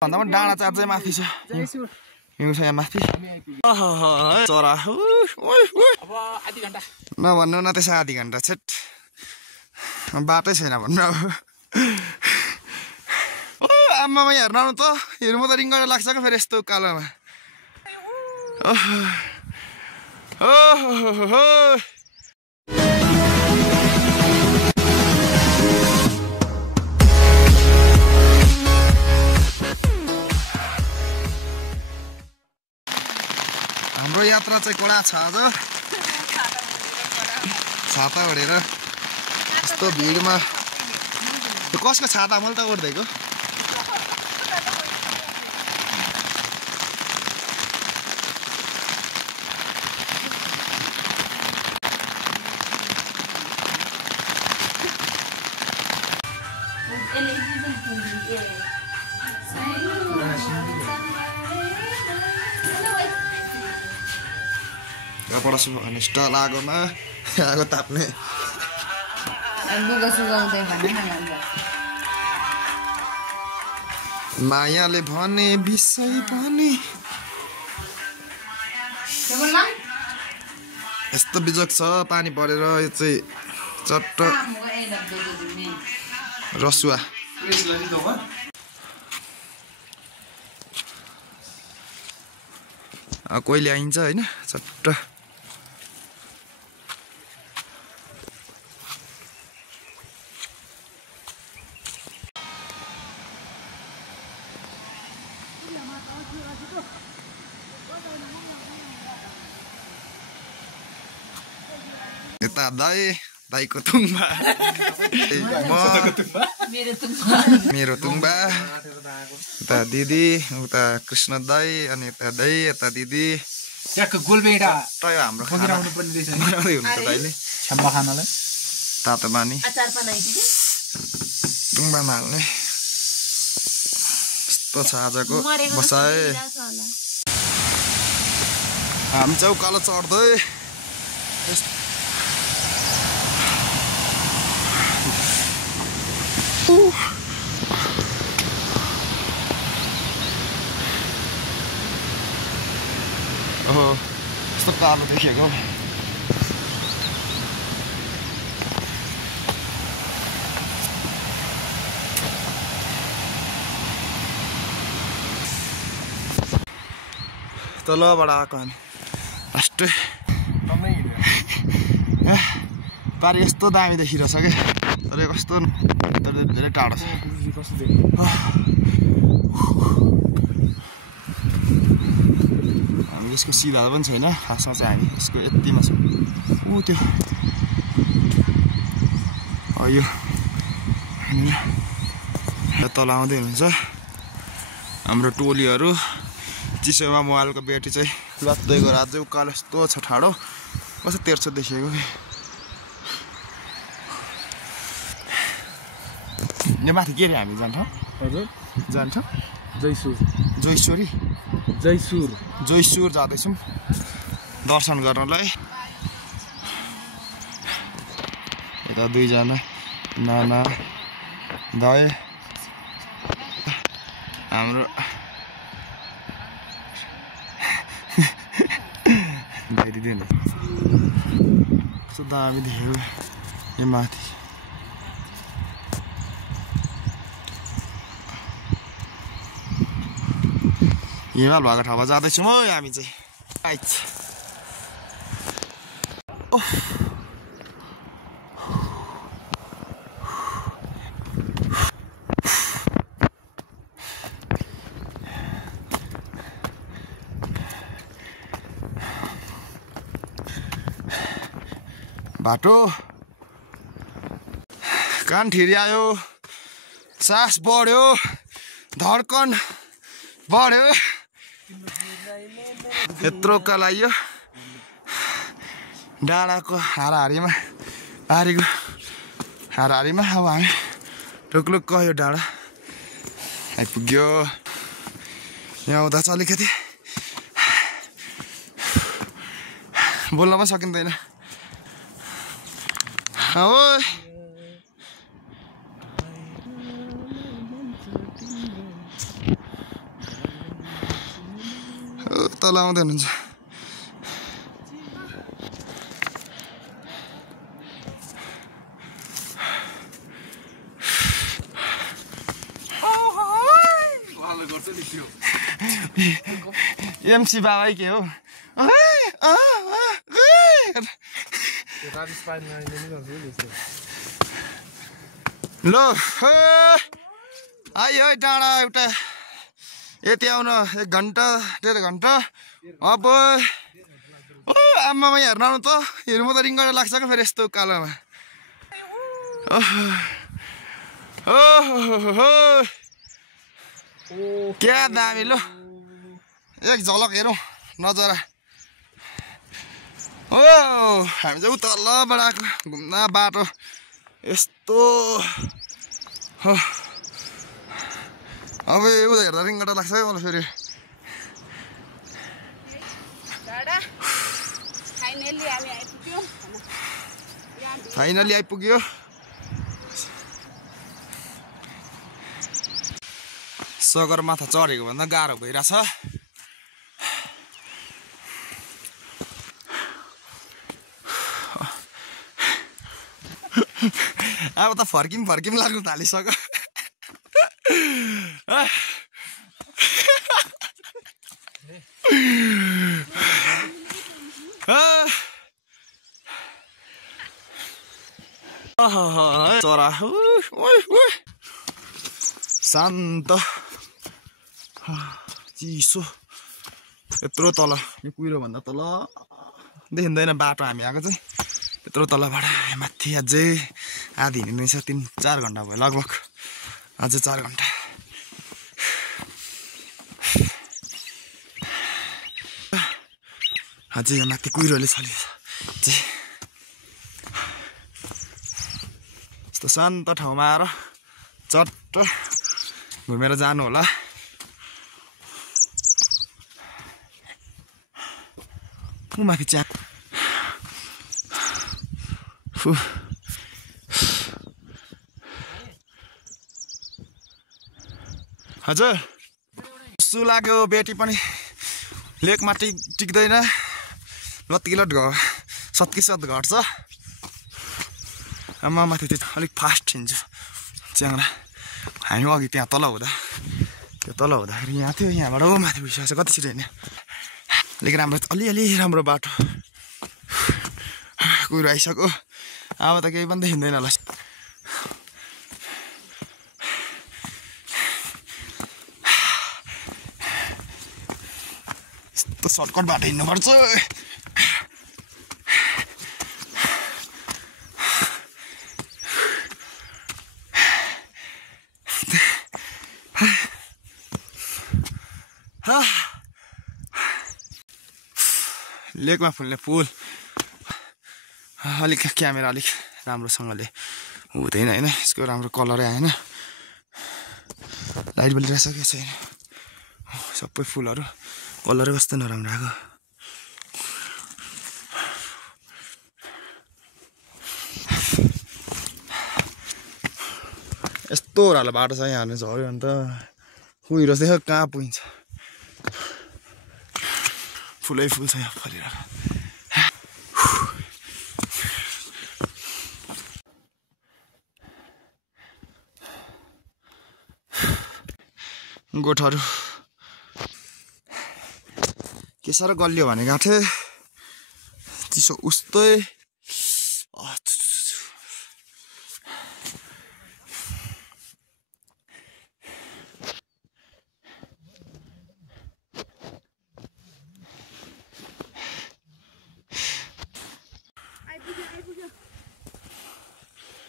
भन्दा पनि डाँडा चार्जै माथि छ हिउँ छ यहाँ माथि चरा नभन्नु न त्यसै आधी घन्टा छेट बाटै छैन भन्नु अब आम्मामा यहाँ हेर्नु त हेर्नु त रिङ्गटा लाग्छ क्या फेरि यस्तो कालोमा हाम्रो यात्रा चाहिँ कडा छ आज छाता ओढेर यस्तो भिडमा कसको छाता मैले त ओढ्दैको पढासु भने स्टल आगोमा आगो ताप्ने मायाले भने विषय पनि यस्तो बिजोग छ पानी परेर यो चाहिँ चट्ट रसुवा कोहीले आइन्छ होइन चट्ट यता दाइको तुङबा मेरो तुङबा उता दिदी उता कृष्ण दाई अनि यता दाई यता दिदी गोलबेडा हाम्रो बनाउँदै हुन्छ दाइले खानालाई तातो बानी तुङबामा हाल्ने यस्तो छ आजको बसाए हामी चाहिँ उकालो चढ्दै ओहो यस्तो कालो देखेको तलबाट आएको हामी लास्ट पारि यस्तो दामी देखिरहेछ क्या तर कस्तो धेरै टाढो छ हामी यसको सिधा पनि छैन खासमा चाहिँ हामी यसको यतिमा छ ऊ त्यो यो तल आउँदै हुन्छ हाम्रो टोलीहरू चिसोमा मोबाइलको ब्याट्री चाहिँ लत्दै गएर अझै उकालो यस्तो छ ठाडो कस्तो तेर्सो देखेको यो माथि के अरे हामी जान्छौँ हजुर जान्छौँ जयसुर जाँदैछौँ दर्शन गर्नलाई यता दुईजना नाना दाइ हाम्रो दिदी कस्तो दामी देखेको यो माथि हिमाल भएको ठाउँमा जाँदैछौँ है हामी चाहिँ बाटो कान ठिर्यायो सास बढ्यो धड्कन बढ्यो यत्रो कलाइयो डाँडाको हाराहारीमा पारेको हाराहारीमा अब हामी टुक्लुक गयो डाँडा आइपुग्यो यहाँ आउँदा चाहिँ अलिकति बोल्न पनि सकिँदैन ओइ तल आउँदै हुनुहुन्छ एमसी बाबाई के हो ल आइयो है डाँडा एउटा यति आउन 1 घन्टा 1.5 घन्टा अब आमामा हेर्न आउनु त हेर्नु त रिङ्गटा लाग्छ क्या फेरि यस्तो कालोमा क्या दामी लो एक झलक हेरौँ नजरा हामी चाहिँ तलबाट आएको घुम्न बाटो यस्तो अब उता हेर्दा रिङ्गटा लाग्छ है मलाई फेरि फाइनली आइपुग्यो सगरमाथा चढेको भन्दा गाह्रो भइरहेछ अब त फर्किम लाग्नु थालिसक्यो चरा शान्त चिसो यत्रो तल यो कुहिरो भन्दा तल देखिँदैन बाटो हामी आएको चाहिँ यत्रो तलबाट माथि अझै आधी हिँड्नु छ 3-4 घन्टा भयो लगभग अझै 4 घन्टा अझै यो माथि कुहिरोले छलिन्छ यस्तो शान्त ठाउँमा आएर चट्ट घुमेर जानु होला माथि च्या हजुर कस्तो लाग्यो बेटी पनि लेकमा टिक्दैन लत्किलट 27 घट्छ आमा माथि त्यो अलिक फास्ट हिँड्छ च्याङ्रा हामी अघि त्यहाँ तल हुँदाखेरि यहाँ थियो यहाँबाट माथि गइसकेको कति छिटो हिँड्यो अलिक राम्रो अलि राम्रो बाटो कुहिरो आइसक्यो अब त केही पनि देखिँदैन होला यस्तो सर्टकट बाटो हिँड्नुपर्छ लेकमा फुल्ने फुल अलिक क्यामेरा अलिक राम्रोसँगले हुँदैन होइन यसको राम्रो कलरै आएन लाइट बलिरहेको छैन सबै फुलहरू कलरै कस्तो नराम्रो आएको यस्तो ओह्रालो बाटो छ यहाँ झऱ्यो भने त कुहिरो देख्यो कहाँ पुगिन्छ फुलै फुल छ यहाँ फलिरहेको गोठहरू के साह्रो गलियो भने गएको थिएँ चिसो उस्तै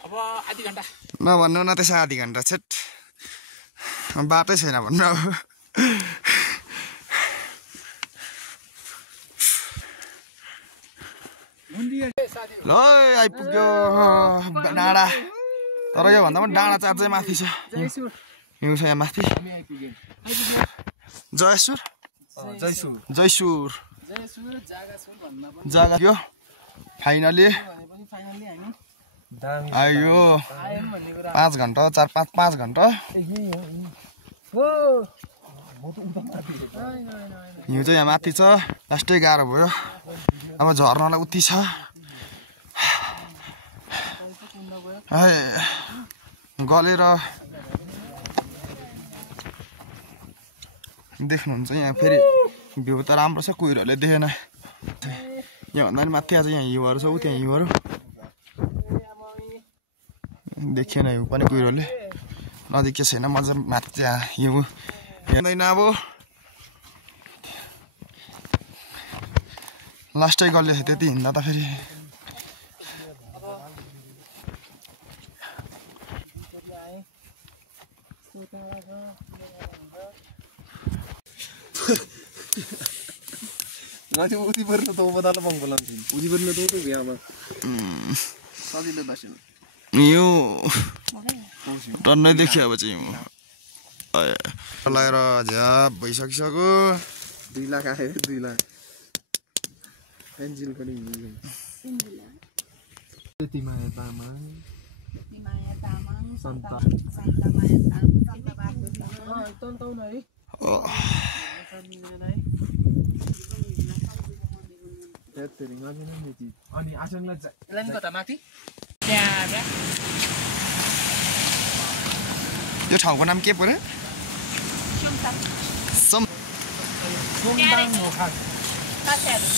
अब आधी घन्टा नभन्नु न त्यसै आधी घन्टा छेट बाटै छैन भन्नु अब ल आइपुग्यो डाँडा तर यो भन्दा पनि डाँडा चाहिँ अझै माथि छ हिउँ छ यहाँ माथि जयसुर जग्गा यो फाइनली आयो 5 घन्टा 4-5 घन्टा हिउँ चाहिँ यहाँ माथि छ लास्टै गाह्रो भयो अब झर्नलाई उति छ गलेर देख्नुहुन्छ यहाँ फेरि भ्यू त राम्रो छ कुहिरोले देखेन यहाँभन्दा पनि माथि आज यहाँ हिउँहरू छ त्यहाँ हिउँहरू देखिएन हिउँ पनि कुहिरोले नदेखिएको छैन मजा माथि हिउँ हेर्दैन अब लास्टै गल्यो त्यति हिँड्दा त फेरि Masih uti berna to badala bang bolam sih. Uti berna to ya ama. Sadilah dasin. यो टन्नै देखियो अब चाहिँ लगाएर झ्याप भइसकिसक्यो 2 लाख आयो 2 लाख पेन्सिल पनि तिमाया तामाङ सन्ता माया तामाङ है अनि आसनलाई चाहिँ कता माथि यो ठाउँको नाम के पर्यो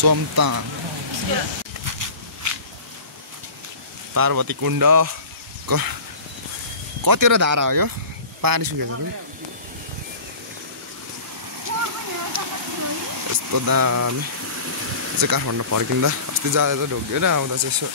सोमताङ पार्वती कुण्ड कतिवटा धारा हो यो पानी सुकेछ यस्तो दाल चाहिँ काठमाडौँ फर्किँदा अस्ति जाँदा त ढोग्यो र आउँदा चाहिँ यसो